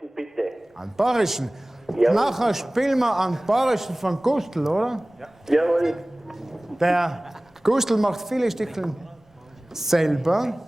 Bayerischen, bitte. Einen Bayerischen? Ja. Nachher spielen wir einen Bayerischen von Gustl, oder? Jawohl. Der Gustl macht viele Stückchen selber.